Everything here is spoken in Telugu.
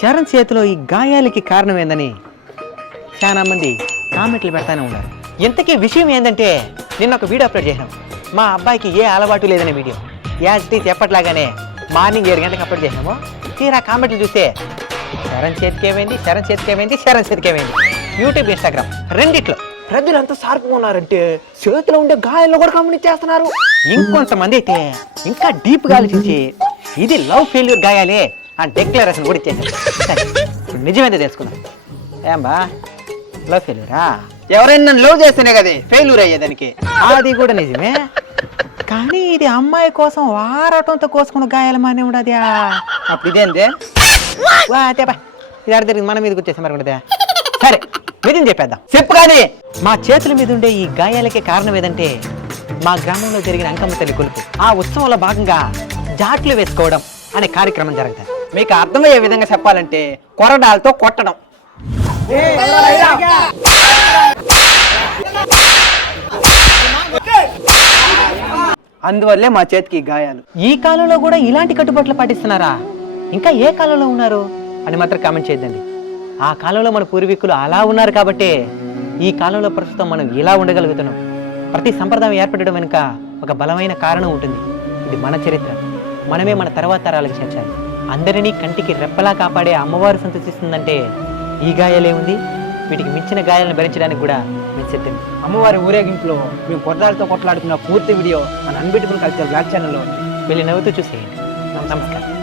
చరణ్ చేతిలో ఈ గాయాలకి కారణం ఏందని చాలా మంది కామెంట్లు పెడతానే ఉన్నారు. ఇంతకీ విషయం ఏంటంటే నిన్న ఒక వీడియో అప్లోడ్ చేశాం. మా అబ్బాయికి ఏ అలవాటు లేదనే వీడియో యాజ్ టీచ్ ఎప్పట్లాగానే మార్నింగ్ 7 గంటలకు అప్లోడ్ చేసాము. తీరా కామెంట్లు చూస్తే శరణ్ చేతికి ఏమైంది, శరణ్ చేతికి ఏమైంది, శరణ్ చేతికి ఏమైంది, యూట్యూబ్ ఇన్స్టాగ్రామ్ రెండిట్లో ప్రజలు అంతా షార్ప్గా ఉన్నారంటే చేతిలో ఉండే గాయాల్లో కూడా కామెంట్ చేస్తున్నారు. ఇంకొంతమంది అయితే ఇంకా డీప్గా ఆలోచించి ఇది లవ్ ఫెయిల్యూర్ గాయాలే అని డిక్లరేషన్ కూడా ఇచ్చేసారు. సరే, ఇప్పుడు నిజమైతే తెలుసుకుందాం. ఏం బా లవ్ ఫెయిల్యూరా? ఎవరైనా లవ్ చేస్తేనే కదా ఫెయిల్యూర్ అయ్యేదానికి. అది కూడా నిజమే, కానీ ఇది అమ్మాయి కోసం వారటంతో కోసుకున్న గాయాల మానే ఉండదు. అప్పుడు ఇదేందే ఇది అర్థం జరిగింది, మన మీదకి వచ్చేసాం మరి. సరే నిజం చెప్పేద్దాం. చెప్పు కానీ. మా చేతుల మీద ఉండే ఈ గాయాలకి కారణం ఏదంటే మా గ్రామంలో జరిగిన అంకమ్మ తల్లి కొలుపు. ఆ ఉత్సవంలో భాగంగా జాట్లు వేసుకోవడం అనే కార్యక్రమం జరుగుతుంది. మీకు అర్థమయ్యే విధంగా చెప్పాలంటే కొరడాలతో కొట్టడం. అందువల్లే మా చేతికి గాయాలు. ఈ కాలంలో కూడా ఇలాంటి కట్టుబాట్లు పాటిస్తున్నారా? ఇంకా ఏ కాలంలో ఉన్నారు అని మాత్రం కామెంట్ చేయొద్దండి. ఆ కాలంలో మన పూర్వీకులు అలా ఉన్నారు కాబట్టే ఈ కాలంలో ప్రస్తుతం మనం ఇలా ఉండగలుగుతున్నాం. ప్రతి సంప్రదాయం ఏర్పడడం వెనుక ఒక బలమైన కారణం ఉంటుంది. ఇది మన చరిత్ర, మనమే మన తర్వాత తరాలకు చేర్చాలి. అందరినీ కంటికి రెప్పలా కాపాడే అమ్మవారు సంతోషిస్తుందంటే ఈ గాయాలే ఉంది. వీటికి మించిన గాయాలను భరించడానికి కూడా మేము సిద్ధం. అమ్మవారి ఊరేగింపులో మేము కొరడాలతో కొట్లాడుతున్న పూర్తి వీడియో మన అన్బిటబుల్ కల్చర్ బ్లాగ్ ఛానల్లో ఉంది. వెళ్ళి నవ్వుతూ చూసేయండి. నమస్కారం.